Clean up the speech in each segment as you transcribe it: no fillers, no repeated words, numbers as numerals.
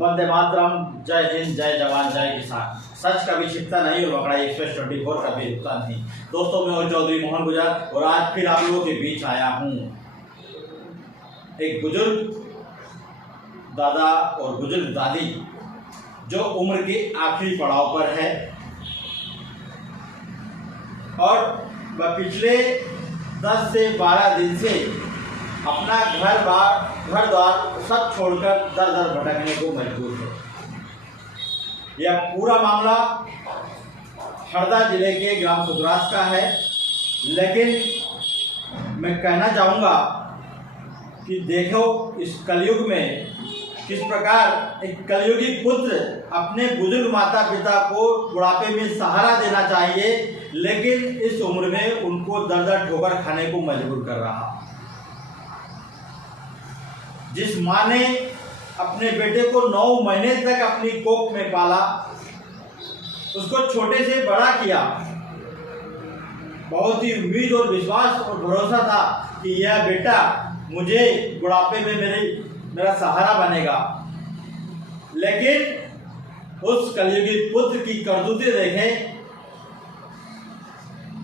वंदे मातरम, जय हिंद, जय जवान, जय किसान। सच कभी छिपता नहीं और बकराई एक्सप्रेस 24 कभी रुकता नहीं। दोस्तों, मैं हूं चौधरी मोहन गुजर और आज फिर आप लोगों के बीच आया हूं। एक बुजुर्ग दादा और बुजुर्ग दादी जो उम्र के आखिरी पड़ाव पर है और वह पिछले 10 से 12 दिन से अपना घर द्वार सब छोड़कर दर दर भटकने को मजबूर है। यह पूरा मामला हरदा जिले के ग्राम सुतरास का है, लेकिन मैं कहना चाहूँगा कि देखो इस कलयुग में किस प्रकार एक कलयुगी पुत्र अपने बुजुर्ग माता पिता को बुढ़ापे में सहारा देना चाहिए, लेकिन इस उम्र में उनको दर दर ठोकर खाने को मजबूर कर रहा। जिस माँ ने अपने बेटे को 9 महीने तक अपनी कोख में पाला, उसको छोटे से बड़ा किया, बहुत ही उम्मीद और विश्वास और भरोसा था कि यह बेटा मुझे बुढ़ापे में मेरा सहारा बनेगा, लेकिन उस कलयुगी पुत्र की करतूतें देखें।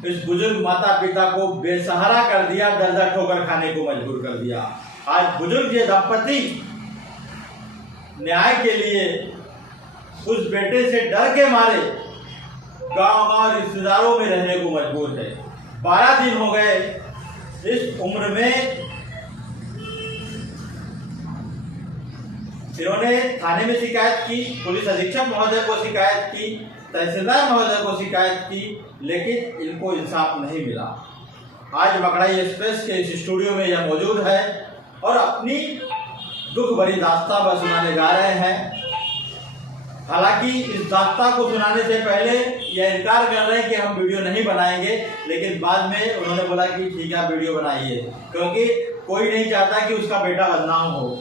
इस बुजुर्ग माता पिता को बेसहारा कर दिया, दर दर ठोकर खाने को मजबूर कर दिया। आज बुजुर्ग ये दंपति न्याय के लिए उस बेटे से डर के मारे गांव रिश्तेदारों में रहने को मजबूर है। 12 दिन हो गए इस उम्र में इन्होंने थाने में शिकायत की, पुलिस अधीक्षक महोदय को शिकायत की, तहसीलदार महोदय को शिकायत की, लेकिन इनको इंसाफ नहीं मिला। आज बकराई एक्सप्रेस के इस स्टूडियो में यह मौजूद है और अपनी दुख भरी दास्तां वह सुनाने जा रहे हैं। हालांकि इस दास्तां को सुनाने से पहले यह इनकार कर रहे हैं कि हम वीडियो नहीं बनाएंगे, लेकिन बाद में उन्होंने बोला कि ठीक है वीडियो बनाइए, क्योंकि कोई नहीं चाहता कि उसका बेटा बदनाम हो।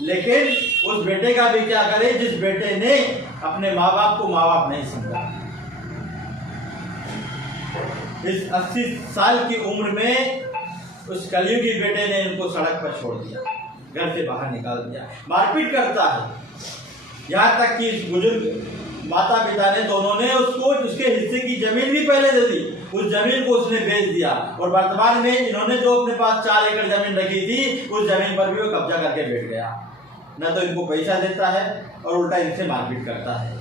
लेकिन उस बेटे का भी क्या करे जिस बेटे ने अपने माँ बाप को माँ बाप नहीं समझा। इस 80 साल की उम्र में उस कलयुगी बेटे ने इनको सड़क पर छोड़ दिया, घर से बाहर निकाल दिया, मारपीट करता है। यहाँ तक कि इस बुजुर्ग माता पिता ने दोनों ने उसको उसके हिस्से की जमीन भी पहले दे दी, उस जमीन को उसने बेच दिया और वर्तमान में इन्होंने जो अपने पास 4 एकड़ जमीन रखी थी उस जमीन पर भी वो कब्जा करके बैठ गया। न तो इनको पैसा देता है और उल्टा इनसे मारपीट करता है।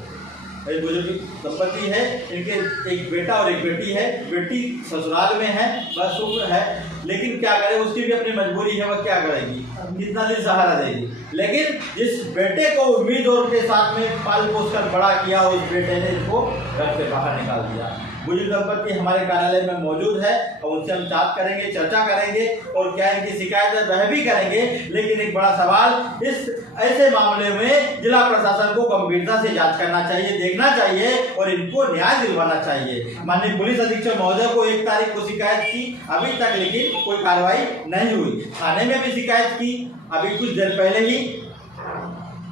एक बुजुर्ग दंपति है, इनके एक बेटा और एक बेटी है। बेटी ससुराल में है, बस उम्र है, लेकिन क्या करे, उसकी भी अपनी मजबूरी है, वह क्या करेगी, कितना दिन सहारा देगी। लेकिन जिस बेटे को उम्मीद और के साथ में पाल पोस कर बड़ा किया, उस बेटे ने इसको घर से बाहर निकाल दिया। बुजुर्ग दंपति हमारे कार्यालय में मौजूद है और उनसे हम बात करेंगे, चर्चा करेंगे और क्या इनकी शिकायत है वह भी करेंगे। लेकिन एक बड़ा सवाल, इस ऐसे मामले में जिला प्रशासन को गंभीरता से जांच करना चाहिए, देखना चाहिए और इनको न्याय दिलवाना चाहिए। माननीय पुलिस अधीक्षक महोदय को 1 तारीख को शिकायत की, अभी तक लेकिन कोई कार्रवाई नहीं हुई। थाने में भी शिकायत की, अभी कुछ देर पहले ही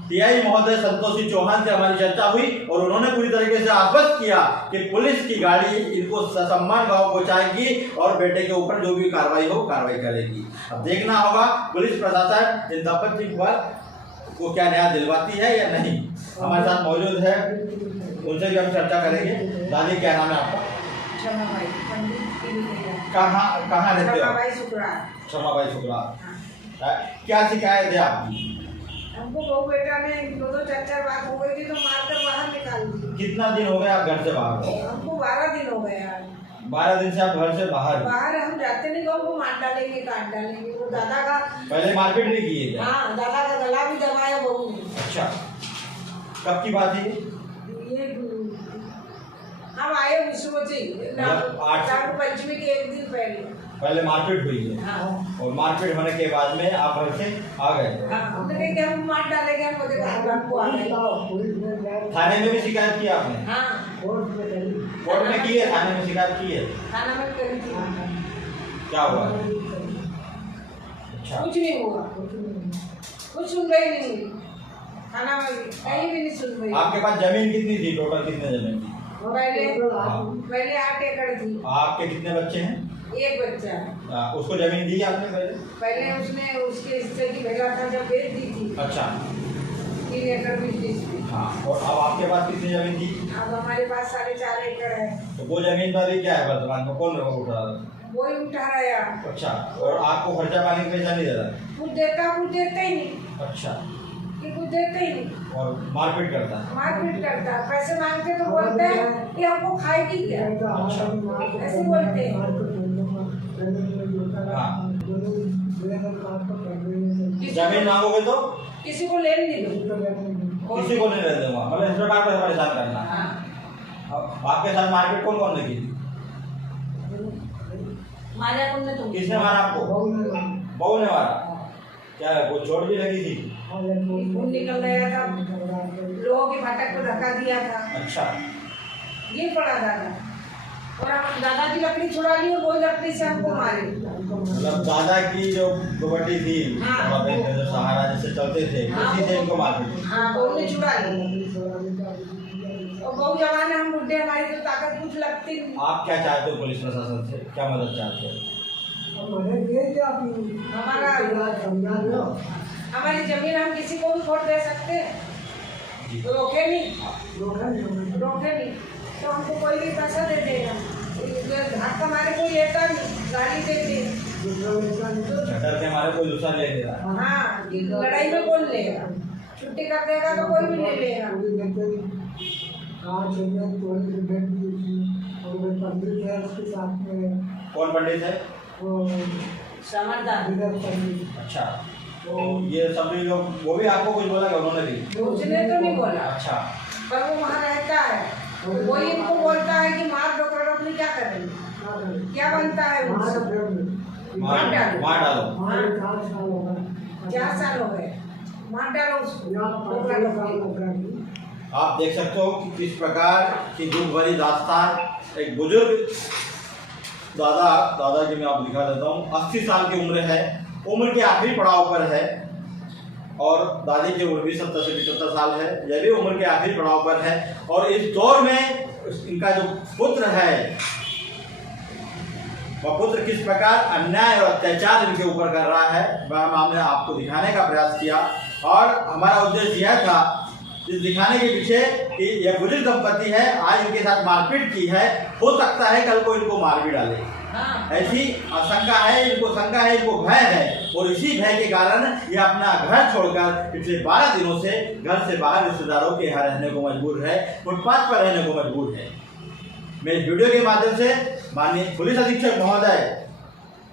टीआई महोदय संतोषी चौहान से हमारी चर्चा हुई और उन्होंने पूरी तरीके से आश्वस्त किया कि पुलिस की गाड़ी इनको ससम्मान गांव पहुंचाएगी और बेटे के ऊपर जो भी कार्रवाई हो कार्रवाई करेगी। अब देखना होगा पुलिस प्रशासन इन दंपति पर को क्या न्याय दिलवाती है या नहीं। हमारे साथ मौजूद है, उनसे भी हम चर्चा करेंगे। दादी, क्या नाम है आपका? कहाँ रहते हो? क्षमाबाई शुक्ला। क्या शिकायत है आपकी? हमको बहू बेटा ने 2-4 बात हो गई थी तो मारकर बाहर निकाल दी। कितना दिन हो गया आप घर से बाहर? हमको 12 दिन हो गए यार। 12 दिन से आप घर से बाहर? हम जाते नहीं, वो मार डालेंगे, काट डालेंगे। वो दादा का पहले मारपीट भी की है? हाँ, दादा का गला भी दबाया बहू ने। अच्छा, कब की बात है ये? हम आए पंचमी के 1 दिन पहले मारपीट हुई है। हाँ। और मारपीट होने के बाद में आप घर से आ गए? हाँ, हम मार डालेंगे, थाने में भी शिकायत की आपने? हाँ, कोर्ट में की है? थाने में शिकायत की है? थाना में करी थी। क्या हुआ? अच्छा, कुछ नहीं हुआ, कुछ सुनवाई नहीं हुई थाना में, कहीं भी नहीं सुनवाई। आपके पास जमीन कितनी थी? टोटल कितने जमीन थी? पहले 8 एकड़ थी। आपके कितने बच्चे हैं? एक बच्चा। उसको जमीन दी आपने पहले? पहले उसने उसके हिस्से की भेजा था, जब बेच दी थी। अच्छा। 3 एकड़ बिजली थी। हाँ, और अब आपके पास कितनी जमीन थी? अब हमारे पास 4.5 एकड़ है। तो वो जमीन पर अभी क्या है वर्तमान में, कौन उठा रहा है? वही उठा रहा है। अच्छा, और आपको खर्चा पानी का पैसा नहीं दे रहा? कुछ देता ही नहीं। अच्छा, कि कुछ देते ही नहीं। और मारपीट करता है? मारपीट करता है, पैसे मांगते तो बोलते हैं कि हमको खाएगी क्या, ऐसे बोलते हैं। हाँ, किसी जमीन मांगोगे तो किसी को लेने नहीं दो। किसी को नहीं रहने दूंगा, मतलब इस प्रकार से परेशान करना। हाँ। अब आपके साथ मारपीट कौन कौन ने की? मारा कौन ने? तुम? किसने मारा आपको? बहू ने मारा? क्या वो चोट भी लगी थी? खून निकल गया था, लोगों के फाटक को धक्का दिया था। अच्छा, गिर पड़ा दादा, और हम दादा की लकड़ी छुड़ा ली, वो लकड़ी से हमको मारे। मतलब दादा की जो दुपट्टी थी, हाँ। जो सहारा जिससे चलते थे, उसी से इनको मारपीट। हाँ, बहू ने छुड़ा ली। और बहू जवान है, हम बुढ़े, हमारी तो ताकत कुछ लगती नहीं। आप क्या चाहते हो पुलिस प्रशासन से, क्या मदद चाहते हो? हमारी जमीन हम किसी को भी खोट दे सकते हैं, तो रोके नहीं, तो हमको कोई भी पैसा दे देगा। घाट का हमारे कोई लेता नहीं, गाली देते। डर के हमारे कोई दूसरा ले लेगा। हाँ, कि लड़ाई में कौन लेगा, छुट्टी कर देगा तो कोई भी ले लेगा। कौन पंडित है? समझदार। अच्छा, तो ये सभी लोग, वो भी आपको कुछ बोला क्या उन्होंने भी? उसने तो नहीं बोला। अच्छा, पर वो वहाँ रहता है, तो वही इनको बोलता है कि मार दो, करो, अपनी क्या करेंगे, क्या बनता है उनसे? मार डालो। 4 साल हो गए, मार डालो उसको। आप देख सकते हो कि किस प्रकार की दुख भरी दास्तान एक बुजुर्ग दादा की मैं आप दिखा देता हूँ। 80 साल की उम्र है, उम्र के आखिरी पड़ाव पर है, और दादी की उम्र भी 70 से 75 साल है, यह भी उम्र के आखिरी पड़ाव पर है। और इस दौर में इनका जो पुत्र है, वह पुत्र किस प्रकार अन्याय और अत्याचार इनके ऊपर कर रहा है, वह हमने आपको दिखाने का प्रयास किया। और हमारा उद्देश्य यह था इस दिखाने के पीछे कि यह बुजुर्ग दंपति है, आज इनके साथ मारपीट की है, हो सकता है कल को इनको मार भी डाले। हाँ। ऐसी आशंका है, इनको शंका है, इनको भय है, और इसी भय के कारण ये अपना घर छोड़कर पिछले 12 दिनों से घर से बाहर रिश्तेदारों के यहाँ रहने को मजबूर है, फुटपाथ पर रहने को मजबूर है। मैं इस वीडियो के माध्यम से माननीय पुलिस अधीक्षक महोदय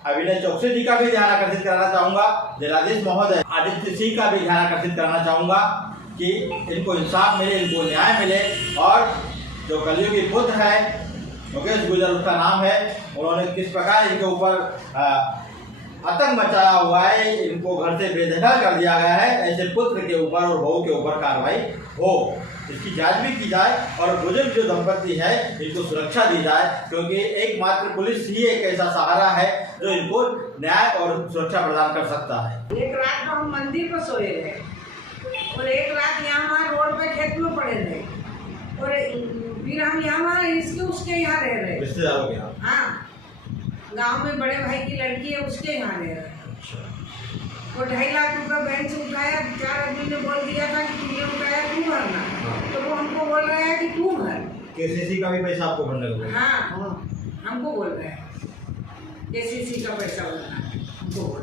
अभिनय चौकसी जी का भी ध्यान आकर्षित कराना चाहूँगा, जिलाधीश महोदय आदित्य सिंह का भी ध्यान आकर्षित कराना चाहूँगा कि इनको इंसाफ मिले, इनको न्याय मिले। और जो कलयुगी पुत्र है, मुकेश गुजर उसका नाम है, उन्होंने किस प्रकार इनके ऊपर आतंक मचाया हुआ है, इनको घर से बेदखल कर दिया गया है, ऐसे पुत्र के ऊपर और बहू के ऊपर कार्रवाई हो, इसकी जांच भी की जाए, और बुजुर्ग जो दंपति है इनको सुरक्षा दी जाए, क्योंकि एकमात्र पुलिस ही एक ऐसा सहारा है जो इनको न्याय और सुरक्षा प्रदान कर सकता है। एक रात को हम मंदिर पर सोए रहे, और एक रात यहाँ रोड पे खेत में पड़े रहे, और फिर हम यहाँ इसके उसके यहाँ रह रहे, रिश्तेदारों के यहाँ। हाँ, गांव में बड़े भाई की लड़की है, उसके यहाँ रह रहे। वो 2.5 लाख रुपया बैंक से उठाया, 4 आदमी ने बोल दिया था कि तुमने उठाया, तू भरना। तो वो हमको बोल रहा है कि तू भर। केसीसी का भी पैसा आपको भरने को? हाँ, हमको बोल रहा है केसीसी का पैसा भरना, हमको बोल